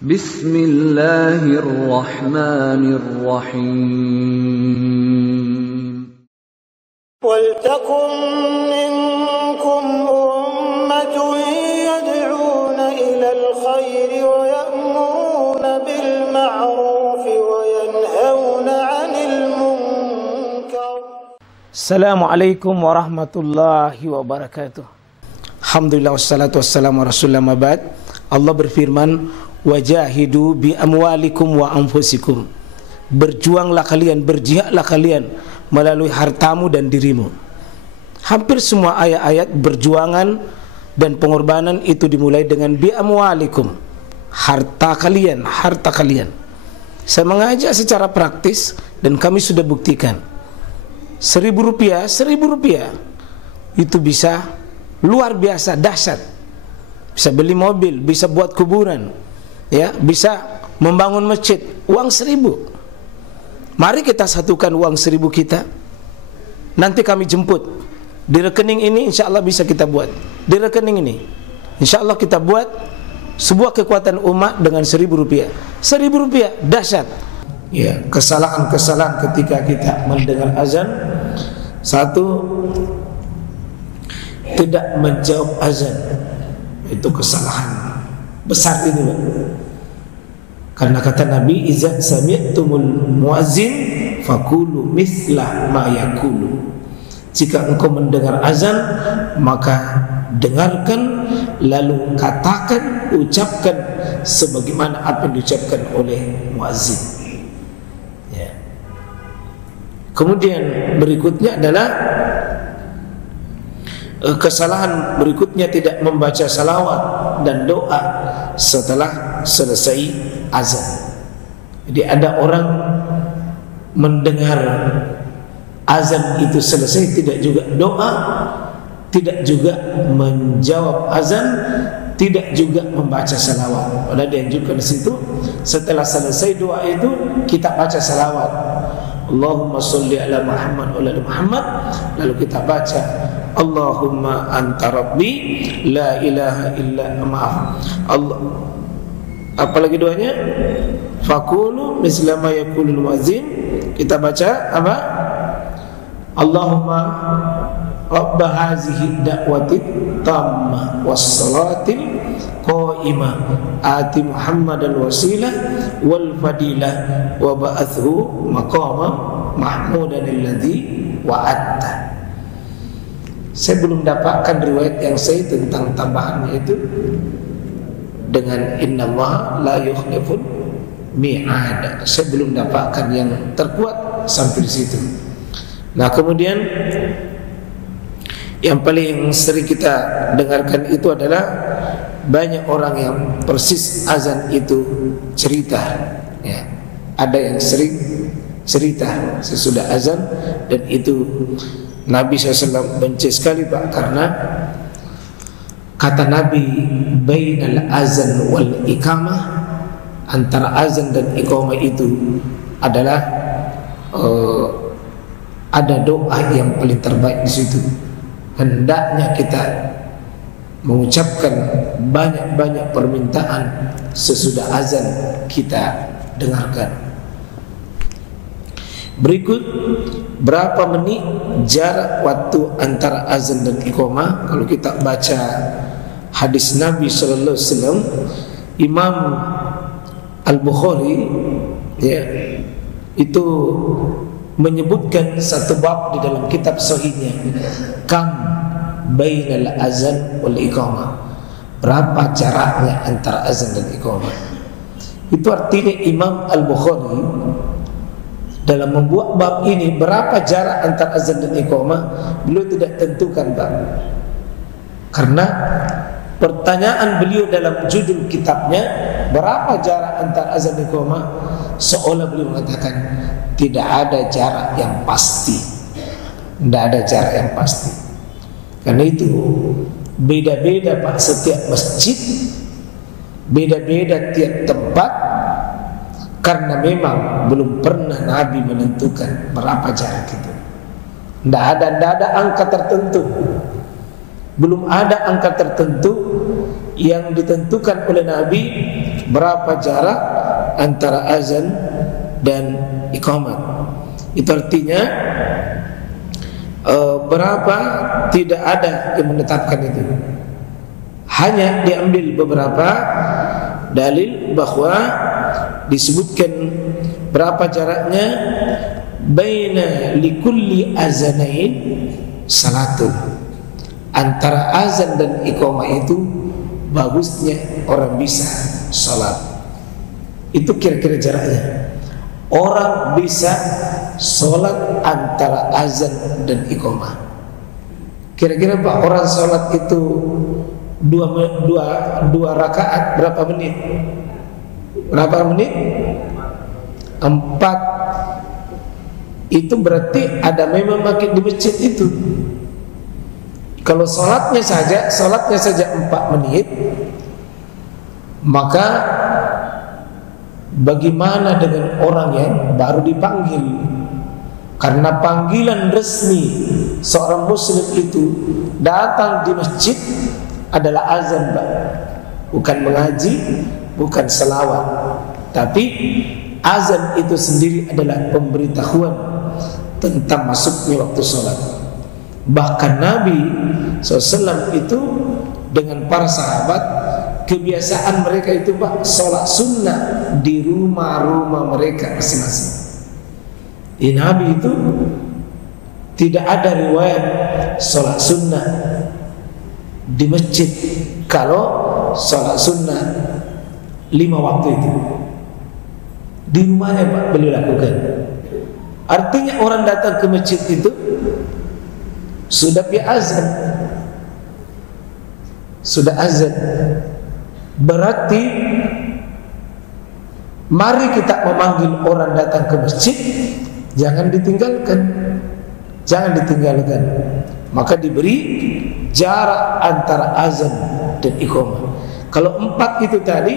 Bismillahirrahmanirrahim. وَلْتَكُنْ مِنْكُمْ أُمَّةٌ يَدْعُونَ إِلَى الْخَيْرِ وَيَأْمُرُونَ بِالْمَعْرُوفِ وَيَنْهَوْنَ عَنِ الْمُنْكَرِ. Assalamualaikum warahmatullahi wabarakatuh. Alhamdulillah wassalatu wassalamu ala rasulillah mabad. Allah berfirman, wajahidu bi amwalikum wa anfusikum. Berjuanglah kalian, berjihadlah kalian melalui hartamu dan dirimu. Hampir semua ayat-ayat berjuangan dan pengorbanan itu dimulai dengan bi amwalikum, harta kalian, harta kalian. Saya mengajak secara praktis dan kami sudah buktikan. Rp1.000 itu bisa luar biasa dahsyat. Bisa beli mobil, bisa buat kuburan, ya, bisa membangun masjid. Uang 1.000. Mari kita satukan uang 1.000 kita. Nanti kami jemput. Di rekening ini insya Allah bisa kita buat. Di rekening ini insya Allah kita buat sebuah kekuatan umat dengan Rp1.000. Rp1.000 dahsyat. Ya, kesalahan-kesalahan ketika kita mendengar azan. Satu, tidak menjawab azan. Itu kesalahan besar ini, Pak. Karena kata Nabi, "Idza sami'tumul muazzin faqulu mithla ma yaqulu." Jika engkau mendengar azan, maka dengarkan lalu katakan, ucapkan sebagaimana apa yang diucapkan oleh muazzin. Ya. Kemudian berikutnya adalah kesalahan berikutnya tidak membaca salawat dan doa setelah selesai azan. Jadi ada orang mendengar azan itu selesai, tidak juga doa, tidak juga menjawab azan, tidak juga membaca salawat. Ada yang juga di situ setelah selesai doa itu kita baca salawat. Allahumma sholli ala Muhammad wa ala Muhammad, lalu kita baca Allahumma anta rabbi la ilaha illa maaf Allah. Apalagi doanya? Faqulu misla ma yaqulul muazzin. Kita baca apa? Allahumma rabb hazihi da'wati tammah was-salatil qa'imah ati Muhammadal wasilah wal fadilah wa ba'athu maqama mahmudan alladhi wa'atta. Saya belum dapatkan riwayat yang sahih tentang tambahannya itu dengan innallaha la yukhliful mi'ad. Saya belum dapatkan yang terkuat sampai di situ. Nah, kemudian yang paling sering kita dengarkan itu adalah banyak orang yang persis azan itu cerita, ya. Ada yang sering cerita sesudah azan, dan itu Nabi SAW benci sekali, Pak, karena kata Nabi bainal azan wal iqamah, antara azan dan iqamah itu adalah ada doa yang paling terbaik di situ. Hendaknya kita mengucapkan banyak-banyak permintaan sesudah azan kita dengarkan. Berikut berapa menit jarak waktu antara azan dan iqamah. Kalau kita baca hadis Nabi sallallahu alaihi wasallam, Imam Al-Bukhari, ya, itu menyebutkan satu bab di dalam kitab sahihnya, kam bainal azan wal iqamah, berapa jaraknya antara azan dan iqamah. Itu artinya Imam Al-Bukhari dalam membuat bab ini, berapa jarak antara azan dan iqamah, beliau tidak tentukan, Pak. Karena pertanyaan beliau dalam judul kitabnya, berapa jarak antara azan dan iqamah, seolah beliau mengatakan tidak ada jarak yang pasti. Tidak ada jarak yang pasti. Karena itu beda-beda, Pak, setiap masjid, beda-beda tiap tempat. Karena memang belum pernah Nabi menentukan berapa jarak itu. Tidak ada angka tertentu. Belum ada angka tertentu yang ditentukan oleh Nabi berapa jarak antara azan dan iqamat. Itu artinya berapa, tidak ada yang menetapkan itu. Hanya diambil beberapa dalil bahwa disebutkan berapa jaraknya, baina likulli azanain salatun, antara azan dan iqamah itu bagusnya orang bisa salat. Itu kira-kira jaraknya. Orang bisa salat antara azan dan iqamah. Kira-kira Pak, orang salat itu dua rakaat berapa menit? Berapa menit? 4. Itu berarti ada memang makin di masjid itu. Kalau salatnya saja 4 menit, maka bagaimana dengan orang yang baru dipanggil? Karena panggilan resmi seorang muslim itu datang di masjid adalah azan, Pak. Bukan mengaji, bukan selawat, tapi azan itu sendiri adalah pemberitahuan tentang masuknya waktu sholat. Bahkan Nabi SAW itu dengan para sahabat, kebiasaan mereka itu Pak, sholat sunnah di rumah-rumah mereka masing-masing. Nabi itu tidak ada riwayat sholat sunnah di masjid. Kalau sholat sunnah 5 waktu itu di rumahnya Pak beliau lakukan. Artinya orang datang ke masjid itu sudah azan, sudah azan. Berarti mari kita memanggil orang datang ke masjid, jangan ditinggalkan, jangan ditinggalkan. Maka diberi jarak antara azan dan iqamah. Kalau 4 itu tadi,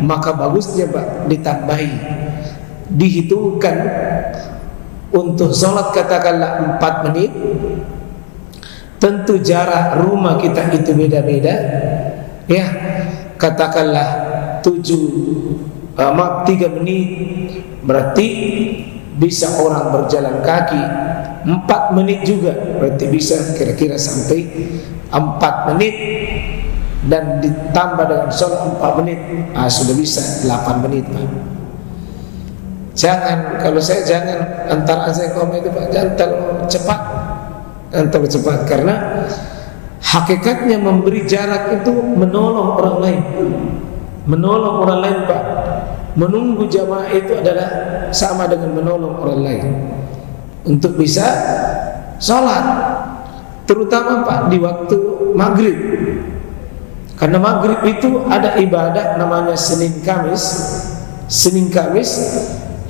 maka bagusnya Pak ditambahi, dihitungkan untuk sholat katakanlah 4 menit. Tentu jarak rumah kita itu beda-beda, ya. Katakanlah 3 menit, berarti bisa orang berjalan kaki. 4 menit juga berarti bisa kira-kira sampai 4 menit, dan ditambah dengan sholat 4 menit, sudah bisa 8 menit Pak. Jangan, kalau saya jangan antara azan iqamah itu Pak, jangan terlalu cepat, karena hakikatnya memberi jarak itu menolong orang lain, Pak. Menunggu jamaah itu adalah sama dengan menolong orang lain untuk bisa sholat, terutama Pak di waktu maghrib. Karena maghrib itu ada ibadah namanya Senin Kamis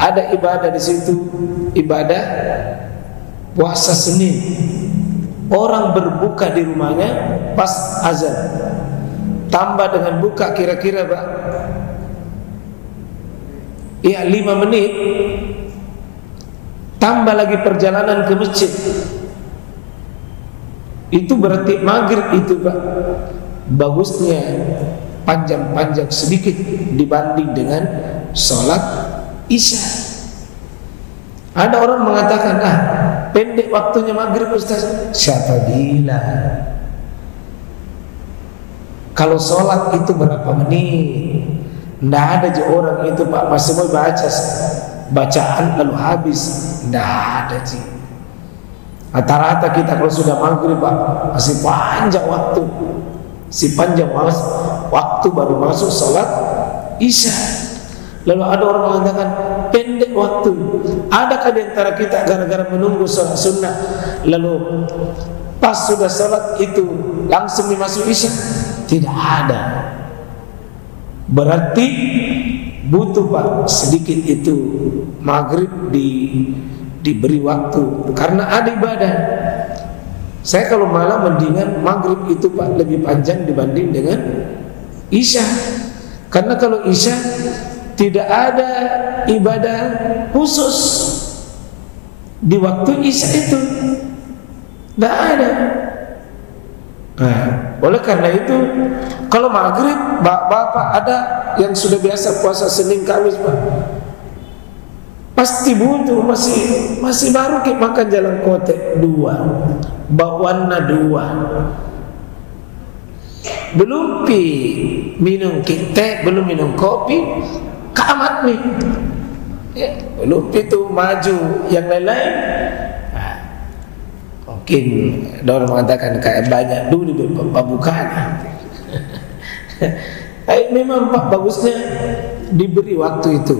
ada ibadah di situ, ibadah puasa Senin. Orang berbuka di rumahnya pas azan, tambah dengan buka kira-kira Pak, 5 menit, tambah lagi perjalanan ke masjid. Itu berarti maghrib itu Pak bagusnya panjang-panjang sedikit dibanding dengan sholat isya. Ada orang mengatakan, pendek waktunya maghrib Ustaz. Siapa bilang? Kalau sholat itu berapa menit? Tidak ada je orang itu Pak masih mau baca bacaan lalu habis. Tidak ada je. Rata-rata kita kalau sudah maghrib Pak masih panjang waktu, waktu baru masuk sholat isya. Lalu ada orang mengatakan pendek waktu. Adakah di antara kita gara-gara menunggu sholat sunnah lalu pas sudah sholat itu langsung dimasuk isya? Tidak ada. Berarti butuh Pak sedikit itu maghrib diberi waktu, karena ada ibadah. Saya kalau malah mendingan maghrib itu Pak lebih panjang dibanding dengan isya. Karena kalau isya tidak ada ibadah khusus di waktu isya itu, tidak ada. Nah, oleh karena itu kalau maghrib bapak ada yang sudah biasa puasa Senin Kamis Pak, pasti butuh masih baru kita makan jalan kote 2, bakwana 2, belum minum teh, belum minum kopi, kamat nih, belum itu maju yang lain-lain. Mungkin orang mengatakan kayak banyak dulu di pembukaan. Memang Pak bagusnya diberi waktu itu.